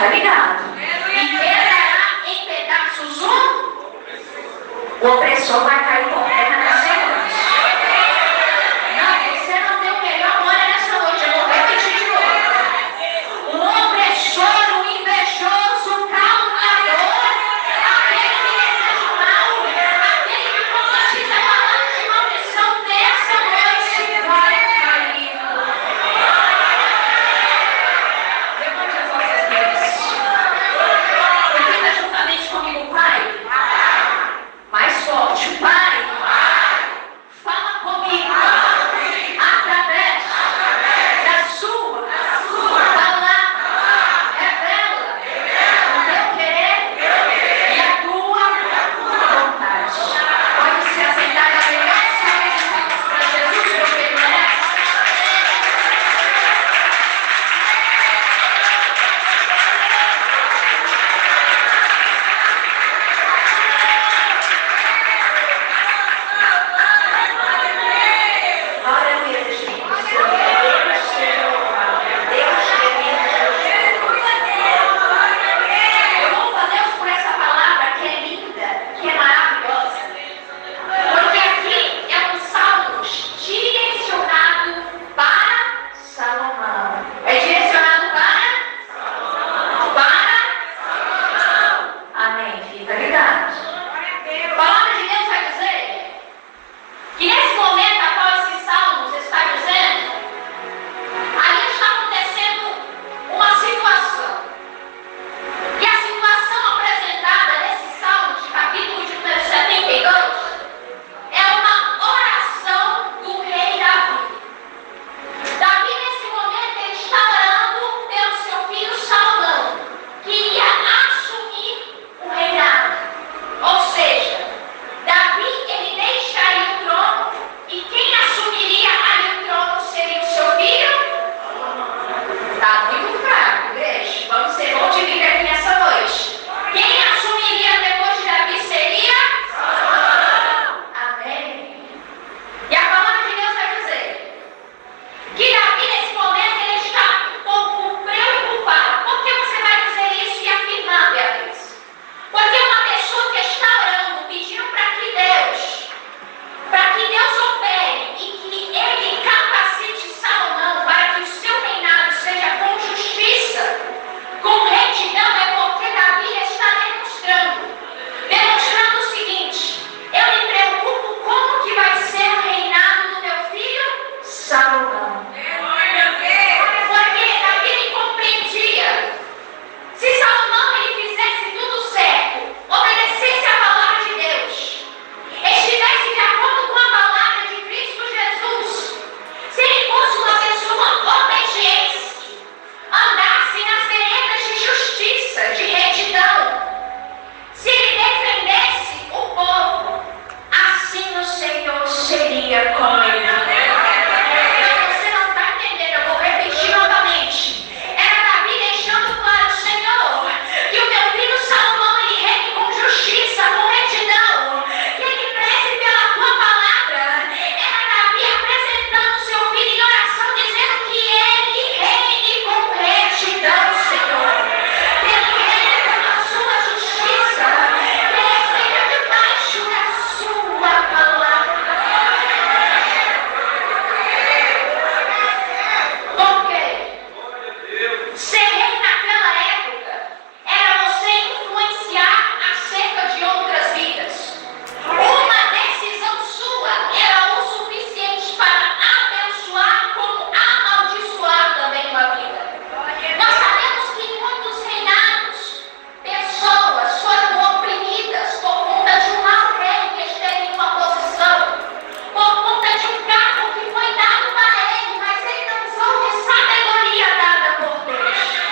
Fica ligado. E quebrará em pedaços o opressor vai cair por terra nessa noite. Não, você não deu o melhor glória nessa noite. Eu vou repetir de novo. O opressor, o invejoso, o caluniador, aquele que deseja o mal, aquele que profetiza palavras de maldição nessa noite vai cair. Levante as vossas mãos. Repita juntamente comigo, Pai. Mais forte, Pai. Fala comigo através da sua palavra. Revela o teu querer e a tua vontade. Pode se assentar na melhor salva de palmas para Jesus, porque ele merece. Aleluia, Jesus. Eu louvo a Deus por essa palavra que é linda, que é maravilhosa. Porque aqui é um salmo direcionado para Salomão. É direcionado para Salomão. Amém. Fica ligado. A palavra de Deus vai dizer que nesse momento a qual esses salmos está dizendo, ali está acontecendo uma situação. E a situação apresentada nesse salmo de capítulo de número 72 é uma oração do rei Davi. Davi, nesse momento, ele está orando pelo seu filho Salomão, que iria assumir o reinado. Ou seja, Davi, ele deixaria o trono e quem assumiria ali o trono seria o seu filho? Está muito fraco, igreja. Vamos dividir aqui nessa noite. Quem assumiria depois de Davi seria? Amém. E a palavra de Deus vai dizer que Davi, nesse momento, ele está um pouco preocupado. Por que você vai dizer isso e afirmar, Beatriz? Porque uma pessoa que está orando, pedindo para que Deus opere e que ele capacite Salomão para que o seu reinado seja com justiça, com retidão, é porque Davi está demonstrando o seguinte: eu me preocupo como que vai ser o reinado do meu filho Salomão. Porque Davi ele compreendia, se Salomão ele fizesse tudo certo, obedecesse a palavra de Deus, estivesse de acordo com a palavra de Cristo Jesus, se ele fosse uma pessoa obediente, andasse nas veredas de justiça, de retidão, se ele defendesse o povo, assim o Senhor seria com ele. Você não está entendendo, eu vou repetir novamente. Era Davi deixando claro: Senhor, que o meu filho Salomão ele reine com justiça, com retidão, que ele preze pela tua palavra. Era Davi apresentando o seu filho em oração, dizendo que ele reine com retidão, Senhor. Que ele reine pela sua justiça, que ele esteja debaixo da sua palavra. Por quê? Ser rei naquela época era você influenciar acerca de outras vidas. Uma decisão sua era o suficiente para abençoar como amaldiçoar também uma vida. Nós sabemos que em muitos reinados, pessoas foram oprimidas por conta de um mau rei que esteve em uma posição, por conta de um cargo que foi dado para ele, mas ele não usou de sabedoria dada por Deus.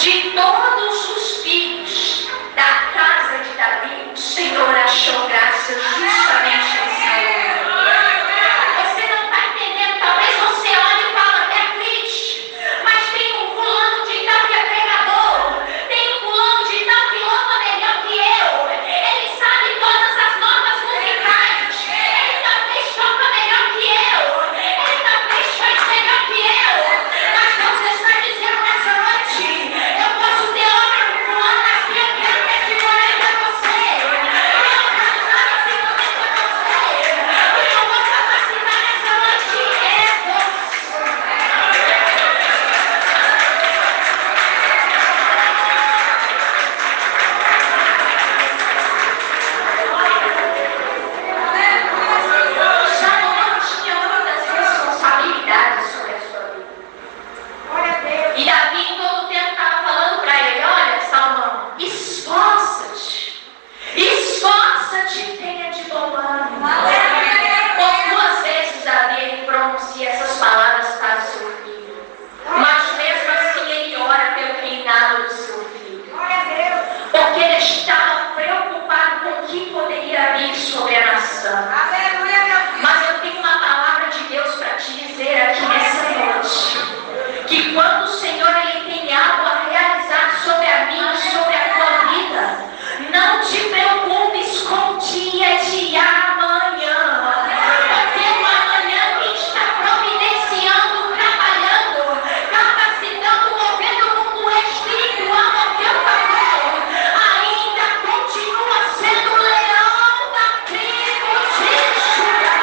De todos os filhos da casa de Davi, o Senhor achou graça justamente em Saul. Você não está entendendo, talvez você olhe e fale, é triste, mas tem um fulano de tal que é pregador, tem um fulano de tal que louva melhor que eu, ele sabe todas as notas musicais, ele talvez toca melhor que eu, ele talvez faz melhor que eu, mas Deus está dizendo nessa noite, eu posso ter obra no fulano aqui, eu quero testemunhar para você, eu quero causar esse momento para você, o que eu vou capacitar nessa noite é você. Salomão tinha muitas responsabilidades sobre a sua vida. E Davi todo o tempo estava falando para ele, olha, Salomão, esforça-te, tenha de bom ânimo. Por 2 vezes Davi ele pronuncia essas palavras para o seu filho. Mas mesmo assim ele ora pelo reinado do seu filho. Porque ele estava preocupado com o que poderia vir sobre a nação. Mas eu tenho uma palavra de Deus para te dizer aqui nessa noite. Que quando o Senhor ele tem algo a realizar sobre a minha, sobre a tua vida, não te preocupes com o dia de amanhã. Porque o amanhã que está providenciando, trabalhando, capacitando, movendo o mundo espiritual ao teu favor, ainda continua sendo o leão da tribo de Judá.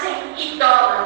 nascem idólatras.